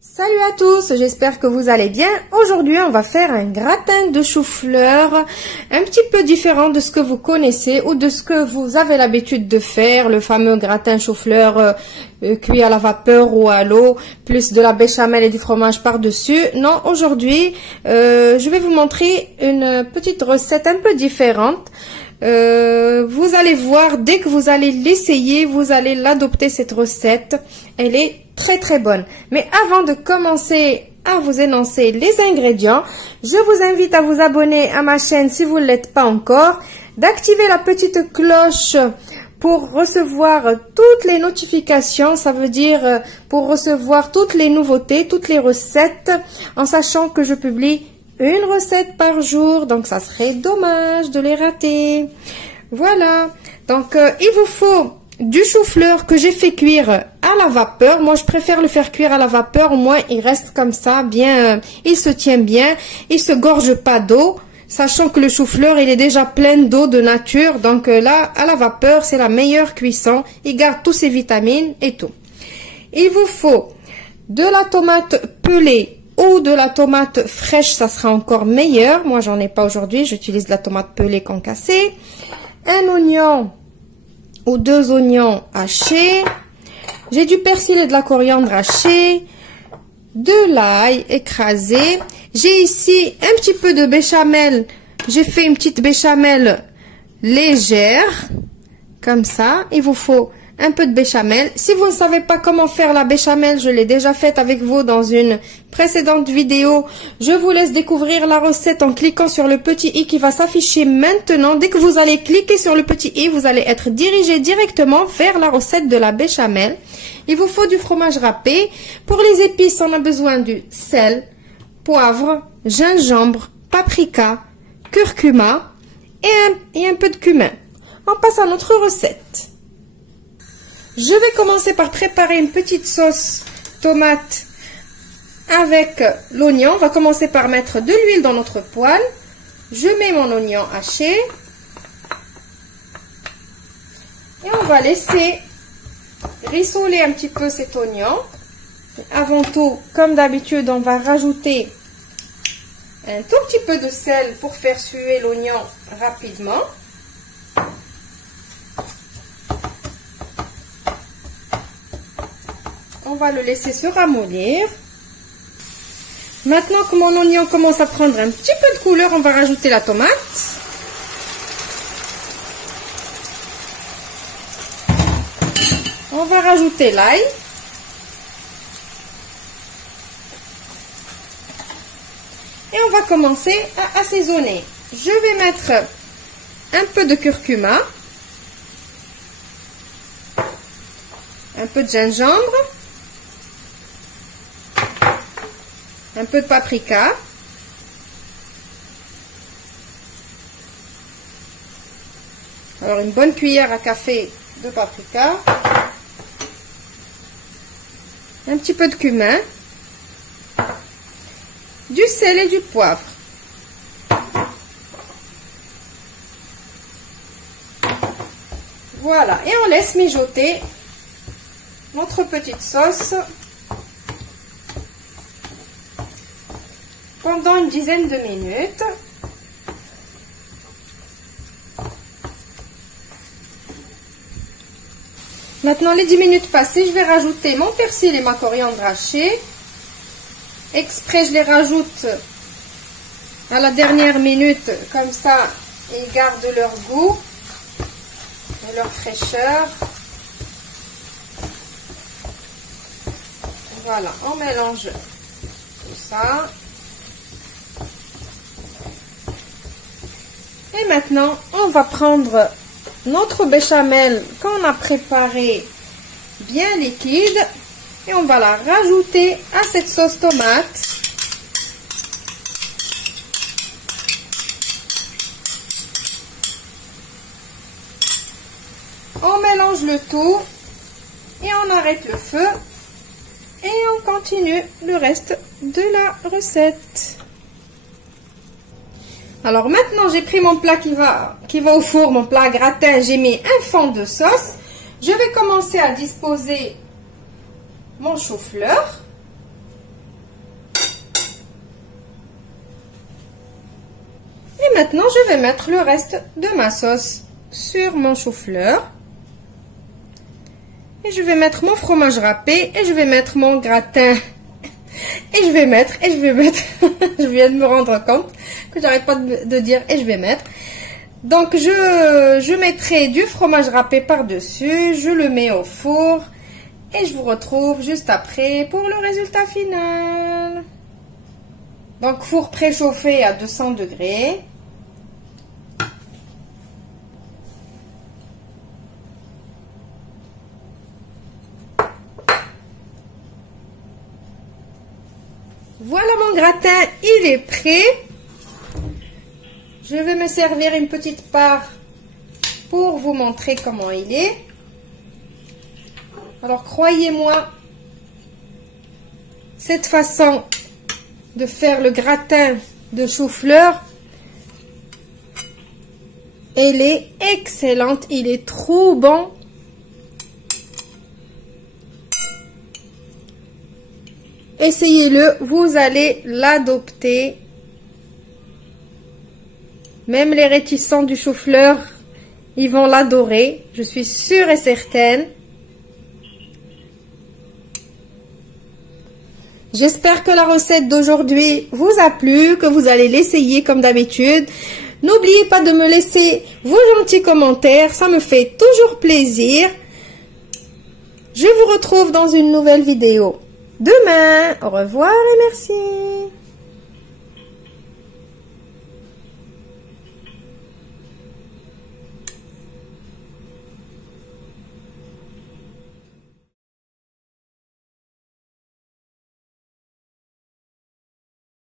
Salut à tous, j'espère que vous allez bien. Aujourd'hui, on va faire un gratin de chou-fleur un petit peu différent de ce que vous connaissez ou de ce que vous avez l'habitude de faire, le fameux gratin chou-fleur cuit à la vapeur ou à l'eau, plus de la béchamel et du fromage par-dessus. Non, aujourd'hui, je vais vous montrer une petite recette un peu différente. Vous allez voir, dès que vous allez l'essayer, vous allez l'adopter cette recette. Elle est très bonne. Mais avant de commencer à vous énoncer les ingrédients, je vous invite à vous abonner à ma chaîne si vous ne l'êtes pas encore, d'activer la petite cloche pour recevoir toutes les notifications, ça veut dire pour recevoir toutes les nouveautés, toutes les recettes, en sachant que je publie une recette par jour, donc ça serait dommage de les rater. Voilà, donc il vous faut du chou-fleur que j'ai fait cuire à la vapeur. Moi je préfère le faire cuire à la vapeur, au moins il reste comme ça, bien, il se tient bien, il se gorge pas d'eau, sachant que le chou-fleur il est déjà plein d'eau de nature, donc là à la vapeur c'est la meilleure cuisson, il garde tous ses vitamines et tout. Il vous faut de la tomate pelée ou de la tomate fraîche, ça sera encore meilleur. Moi j'en ai pas aujourd'hui, j'utilise de la tomate pelée concassée, un oignon ou 2 oignons hachés, j'ai du persil et de la coriandre hachée, de l'ail écrasé, j'ai ici un petit peu de béchamel, j'ai fait une petite béchamel légère, comme ça. Il vous faut un peu de béchamel. Si vous ne savez pas comment faire la béchamel, je l'ai déjà faite avec vous dans une précédente vidéo. Je vous laisse découvrir la recette en cliquant sur le petit i qui va s'afficher maintenant. Dès que vous allez cliquer sur le petit i, vous allez être dirigé directement vers la recette de la béchamel. Il vous faut du fromage râpé. Pour les épices, on a besoin du sel, poivre, gingembre, paprika, curcuma et un peu de cumin. On passe à notre recette. Je vais commencer par préparer une petite sauce tomate avec l'oignon. On va commencer par mettre de l'huile dans notre poêle. Je mets mon oignon haché. Et on va laisser rissoler un petit peu cet oignon. Avant tout, comme d'habitude, on va rajouter un tout petit peu de sel pour faire suer l'oignon rapidement. On va le laisser se ramollir. Maintenant que mon oignon commence à prendre un petit peu de couleur, on va rajouter la tomate. On va rajouter l'ail. Et on va commencer à assaisonner. Je vais mettre un peu de curcuma. Un peu de gingembre. Un peu de paprika. Alors une bonne cuillère à café de paprika. Un petit peu de cumin. Du sel et du poivre. Voilà, et on laisse mijoter notre petite sauce pendant une dizaine de minutes. Maintenant, les 10 minutes passées, je vais rajouter mon persil et ma coriandre hachée. Exprès, je les rajoute à la dernière minute, comme ça, ils gardent leur goût et leur fraîcheur. Voilà, on mélange tout ça. Et maintenant, on va prendre notre béchamel qu'on a préparée bien liquide et on va la rajouter à cette sauce tomate. On mélange le tout et on arrête le feu et on continue le reste de la recette. Alors maintenant, j'ai pris mon plat qui va au four, mon plat gratin. J'ai mis un fond de sauce. Je vais commencer à disposer mon chou-fleur. je vais mettre le reste de ma sauce sur mon chou-fleur. Et je vais mettre mon fromage râpé et je vais mettre mon gratin. Et je vais mettre, je viens de me rendre compte que j'arrête pas de dire et je vais mettre. Donc je mettrai du fromage râpé par-dessus, je le mets au four et je vous retrouve juste après pour le résultat final. Donc four préchauffé à 200 degrés. Voilà mon gratin, il est prêt. Je vais me servir une petite part pour vous montrer comment il est. Alors croyez-moi, cette façon de faire le gratin de chou-fleur, elle est excellente, il est trop bon. Essayez-le, vous allez l'adopter. Même les réticents du chou-fleur, ils vont l'adorer, je suis sûre et certaine. J'espère que la recette d'aujourd'hui vous a plu, que vous allez l'essayer comme d'habitude. N'oubliez pas de me laisser vos gentils commentaires, ça me fait toujours plaisir. Je vous retrouve dans une nouvelle vidéo demain. Au revoir et merci.